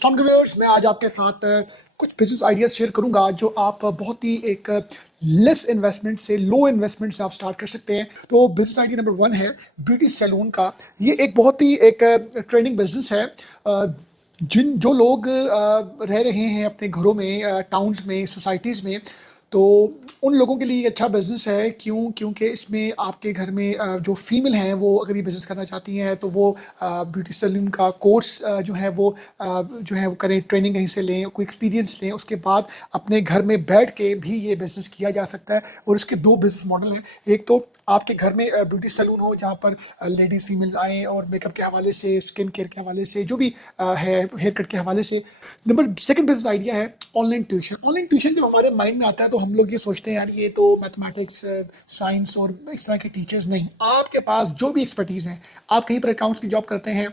अस्सलाम वालेकुम व्यूअर्स, मैं आज आपके साथ कुछ बिजनेस आइडियाज शेयर करूंगा जो आप बहुत ही एक लेस इन्वेस्टमेंट से लो इन्वेस्टमेंट से आप स्टार्ट कर सकते हैं। तो बिजनेस आइडिया नंबर 1 है ब्यूटी सैलून का। ये एक बहुत ही एक ट्रेंडिंग बिजनेस है। जो लोग रह रहे हैं अपने घरों में, टाउन्स में, सोसाइटीज़ में, तो उन लोगों के लिए ये अच्छा बिजनेस है। क्योंकि इसमें आपके घर में जो फीमेल हैं वो अगर ये बिजनेस करना चाहती हैं तो वो ब्यूटी सैलून का कोर्स जो है वो करें, ट्रेनिंग कहीं से लें, कोई एक्सपीरियंस लें, उसके बाद अपने घर में बैठ के भी ये बिजनेस किया जा सकता है। और इसके दो बिजनेस मॉडल हैं। एक तो आपके घर में ब्यूटी सैलून हो जहाँ पर लेडीज़ फीमेल्स आएँ और मेकअप के हवाले से, स्किन केयर के हवाले से, जो भी है हेयर कट के हवाले से। नंबर सेकंड बिजनेस आइडिया है ऑनलाइन ट्यूशन। ऑनलाइन ट्यूशन जब हमारे माइंड में आता है तो हम लोग ये सोचते हैं यार ये तो मैथमेटिक्स, साइंस और इस तरह के टीचर्स नहीं। आपके पास जो भी एक्सपर्टीज़ है, आप कहीं पर अकाउंट्स की जॉब करते हैं,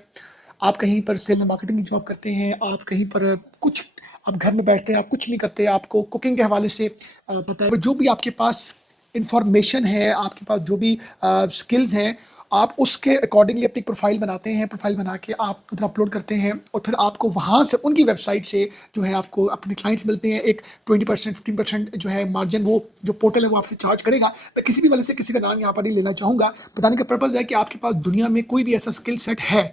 आप कहीं पर सेल एंड मार्केटिंग की जॉब करते हैं, आप कहीं पर कुछ, आप घर में बैठते हैं, आप कुछ नहीं करते, आपको कुकिंग के हवाले से पता है, जो भी आपके पास इंफॉर्मेशन है, आपके पास जो भी स्किल्स हैं, आप उसके अकॉर्डिंगली अपनी प्रोफाइल बनाते हैं। प्रोफाइल बना के आप उधर अपलोड करते हैं और फिर आपको वहाँ से उनकी वेबसाइट से जो है आपको अपने क्लाइंट्स मिलते हैं। एक 20% 15% जो है मार्जिन, वो जो पोर्टल है वो आपसे चार्ज करेगा। मैं किसी भी वाले से किसी का नाम यहाँ पर नहीं लेना चाहूँगा। बताने का पर्पज़ है कि आपके पास दुनिया में कोई भी ऐसा स्किल सेट है,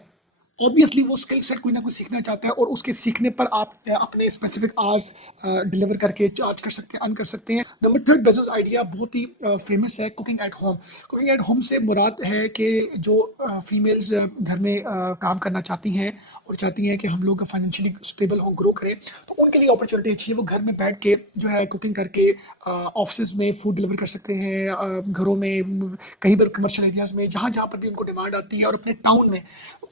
ऑब्वियसली वो स्किल सेट कोई ना कोई सीखना चाहता है और उसके सीखने पर आप अपने स्पेसिफिक आवर्स डिलीवर करके चार्ज कर सकते हैं, अर्न कर सकते हैं। नंबर थर्ड बिजनेस आइडिया बहुत ही फेमस है, cooking at home. Cooking at home से मुराद है कि जो फीमेल्स घर में काम करना चाहती हैं और चाहती हैं कि हम लोग फाइनेंशियली स्टेबल हों, ग्रो करें, तो उनके लिए अपॉर्चुनिटी अच्छी है। वो घर में बैठ के जो है कुकिंग करके ऑफिस में फूड डिलीवर कर सकते हैं, घरों में, कहीं पर कमर्शियल एरियाज़ में, जहाँ जहाँ पर भी उनको डिमांड आती है, और अपने टाउन में।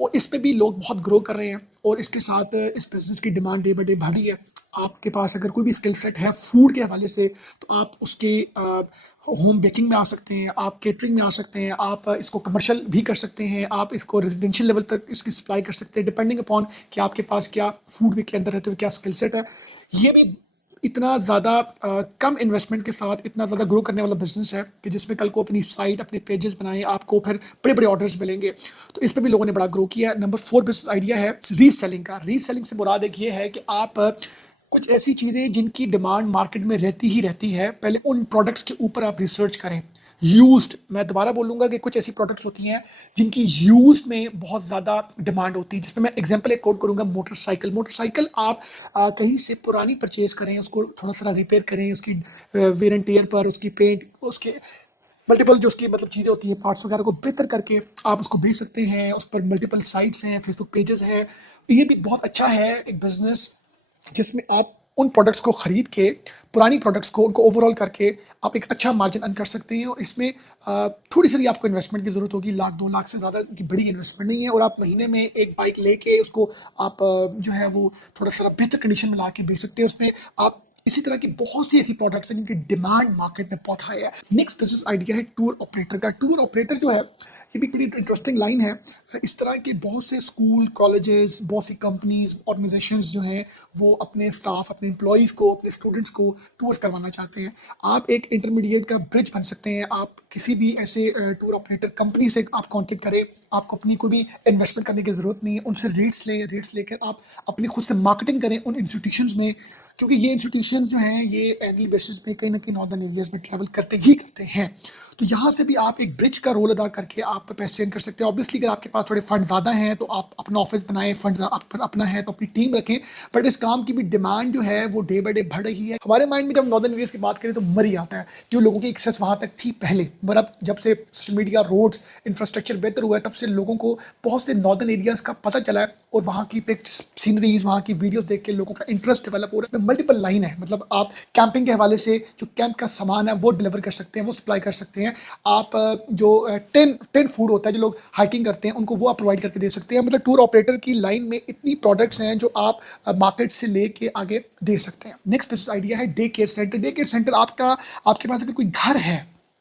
और इसमें भी लोग बहुत ग्रो कर रहे हैं और इसके साथ इस बिज़नेस की डिमांड डे बाय डे बढ़ रही है। आपके पास अगर कोई भी स्किल सेट है फूड के हवाले से तो आप उसके होम बेकिंग में आ सकते हैं, आप केटरिंग में आ सकते हैं, आप इसको कमर्शियल भी कर सकते हैं, आप इसको रेजिडेंशियल लेवल तक इसकी सप्लाई कर सकते हैं, डिपेंडिंग अपॉन कि आपके पास क्या फूड के अंदर रहते हुए क्या स्किल सेट है। ये भी इतना ज़्यादा कम इन्वेस्टमेंट के साथ इतना ज़्यादा ग्रो करने वाला बिजनेस है कि जिसमें कल को अपनी साइट, अपने पेजेस बनाएं, आपको फिर बड़े बड़े ऑर्डर्स मिलेंगे। तो इस पर भी लोगों ने बड़ा ग्रो किया है। नंबर 4 बिजनेस आइडिया है रीसेलिंग का। रीसेलिंग से मुराद एक ये है कि आप कुछ ऐसी चीज़ें जिनकी डिमांड मार्केट में रहती ही रहती है, पहले उन प्रोडक्ट्स के ऊपर आप रिसर्च करें। यूज्ड, मैं दोबारा बोलूँगा कि कुछ ऐसी प्रोडक्ट्स होती हैं जिनकी यूज़ में बहुत ज़्यादा डिमांड होती है, जिसमें मैं एग्जांपल एक कोट करूँगा, मोटरसाइकिल। मोटरसाइकिल आप कहीं से पुरानी परचेज़ करें, उसको थोड़ा सा रिपेयर करें, उसकी वेयर एंड टियर पर, उसकी पेंट, उसके मल्टीपल जो उसकी मतलब चीज़ें होती हैं, पार्ट्स वगैरह को बेहतर करके आप उसको बेच सकते हैं। उस पर मल्टीपल साइट्स हैं, फेसबुक पेजेस हैं। ये भी बहुत अच्छा है एक बिज़नेस जिसमें आप उन प्रोडक्ट्स को ख़रीद के, पुरानी प्रोडक्ट्स को उनको ओवरऑल करके आप एक अच्छा मार्जिन अर्न कर सकते हैं। और इसमें थोड़ी सी आपको इन्वेस्टमेंट की ज़रूरत होगी, 1-2 लाख से ज़्यादा की बड़ी इन्वेस्टमेंट नहीं है। और आप महीने में एक बाइक लेके उसको आप जो है वो थोड़ा सा बेहतर कंडीशन में ला के बेच सकते हैं। उसमें आप इसी तरह की बहुत सी ऐसी प्रोडक्ट्स हैं जिनकी डिमांड मार्केट में बहुत हाई है। नेक्स्ट बिजनेस आइडिया है टूर ऑपरेटर का। टूर ऑपरेटर जो है ये भी बड़ी इंटरेस्टिंग लाइन है। इस तरह के बहुत से स्कूल, कॉलेजेस, बहुत सी कंपनीज, ऑर्गेनाइजेशंस जो हैं वो अपने स्टाफ, अपने एम्प्लॉयज़ को, अपने स्टूडेंट्स को टूर्स करवाना चाहते हैं। आप एक इंटरमीडिएट का ब्रिज बन सकते हैं। आप किसी भी ऐसे टूर ऑपरेटर कंपनी से आप कॉन्टेक्ट करें, आपको अपनी कोई भी इन्वेस्टमेंट करने की ज़रूरत नहीं है। उनसे रेट्स लेकर आप अपनी खुद से मार्केटिंग करें उन इंस्टीट्यूशंस में, क्योंकि ये इंस्टीट्यूशंस जो हैं ये एनुअल बेसिस पे कहीं ना कहीं नॉर्दर्न एरियाज में ट्रैवल करते ही करते हैं। तो यहाँ से भी आप एक ब्रिज का रोल अदा करके आप पैसे अर्न कर सकते हैं। ऑब्वियसली अगर आपके पास थोड़े फंड ज़्यादा हैं तो आप अपना ऑफिस बनाएं, फंड अपना है तो अपनी टीम रखें, बट इस काम की भी डिमांड जो है वो डे बाई डे बढ़ रही है। हमारे माइंड में जब नॉर्दर्न एरियाज की बात करें तो मर ही आता है कि लोगों की एक्सेस वहाँ तक थी पहले, पर अब जब से सोशल मीडिया, रोड्स, इंफ्रास्ट्रक्चर बेहतर हुआ है, तब से लोगों को बहुत से नॉर्दर्न एरियाज का पता चला है और वहाँ की पिक्स, सीनरीज, वहाँ की वीडियोस देख के लोगों का इंटरेस्ट डेवलप हो रहा है। मल्टीपल लाइन है, मतलब आप कैंपिंग के हवाले से जो कैंप का सामान है वो डिलीवर कर सकते हैं, वो सप्लाई कर सकते हैं। आप जो टेन फूड होता है, जो लोग हाइकिंग करते हैं उनको वो आप प्रोवाइड करके दे सकते हैं। मतलब टूर ऑपरेटर की लाइन में इतनी प्रोडक्ट्स हैं जो आप मार्केट से लेके आगे दे सकते हैं। नेक्स्ट बिजनेस आइडिया है day care centre. Day care centre आपके पास अगर कोई घर है,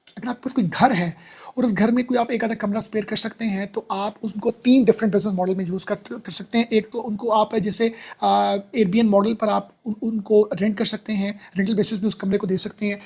अगर आपके पास कोई घर है और उस घर में कोई आप एक आधा कमरा स्पेयर कर सकते हैं, तो आप उसको 3 डिफरेंट बिजनेस मॉडल में यूज़ कर सकते हैं। एक तो उनको आप जैसे एयरबीएन मॉडल पर आप उनको रेंट कर सकते हैं, रेंटल बेसिस में उस कमरे को दे सकते हैं,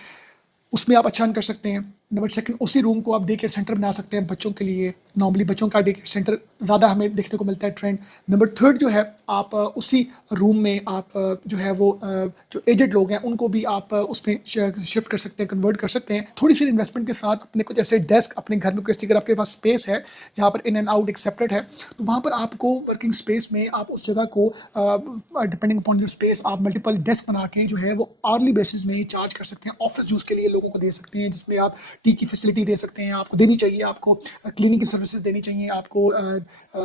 उसमें आप अच्छा अर्न कर सकते हैं। नंबर सेकंड, उसी रूम को आप डे केयर सेंटर बना सकते हैं बच्चों के लिए। नॉर्मली बच्चों का डे केयर सेंटर ज़्यादा हमें देखने को मिलता है ट्रेंड। नंबर थर्ड जो है, आप उसी रूम में आप जो है वो जो एजेड लोग हैं उनको भी आप उसमें शिफ्ट कर सकते हैं, कन्वर्ट कर सकते हैं थोड़ी सी इन्वेस्टमेंट के साथ। अपने कुछ ऐसे डेस्क अपने घर में किसी, अगर आपके पास स्पेस है जहाँ पर इन एंड आउट एक सेपरेट है, तो वहाँ पर आपको वर्किंग स्पेस में आप उस जगह को डिपेंडिंग अपॉन योर स्पेस आप मल्टीपल डेस्क बना के जो है वो आर्ली बेसिस में चार्ज कर सकते हैं, ऑफिस यूज़ के लिए लोगों को दे सकते हैं, जिसमें आप टी की फैसिलिटी दे सकते हैं, आपको देनी चाहिए, आपको क्लीनिंग की सर्विसेज देनी चाहिए, आपको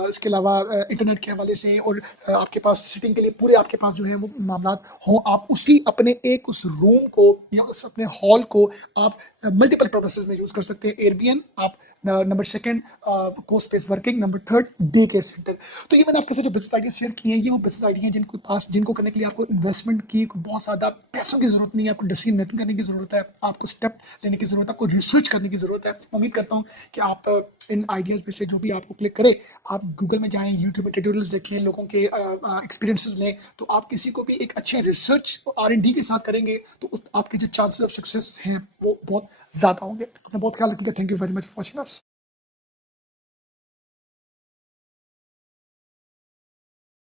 इसके अलावा इंटरनेट के हवाले से, और आपके पास सिटिंग के लिए पूरे आपके पास जो है वो मामला हो। आप उसी अपने एक उस रूम को या उस अपने हॉल को आप मल्टीपल पर्पसेस में यूज़ कर सकते हैं। एयरबीएन आप, नंबर सेकंड को space working, number third day care centre. तो ये मैंने आपके साथ जो बिजनेस आइडिया शेयर किए हैं, ये वो बिजनेस आइडिया हैं जिनको करने के लिए आपको इन्वेस्टमेंट की बहुत ज़्यादा पैसों की जरूरत नहीं है, आपको डिसीजन मेकिंग करने की जरूरत है, आपको स्टेप लेने की जरूरत है, आपको रिसर्च करने की जरूरत है। मैं उम्मीद करता हूँ कि आप इन आइडियाज़ में से जो भी आपको क्लिक करे, आप गूगल में जाएं, यूट्यूब में ट्यूटोरियल्स देखें, लोगों के एक्सपीरियंसेस लें, तो आप किसी को भी एक अच्छे रिसर्च R&D के साथ करेंगे तो आपके जो चांसेस ऑफ सक्सेस हैं वो बहुत ज़्यादा होंगे। अपना बहुत ख्याल रखिएगा। Thank you very much for watching us.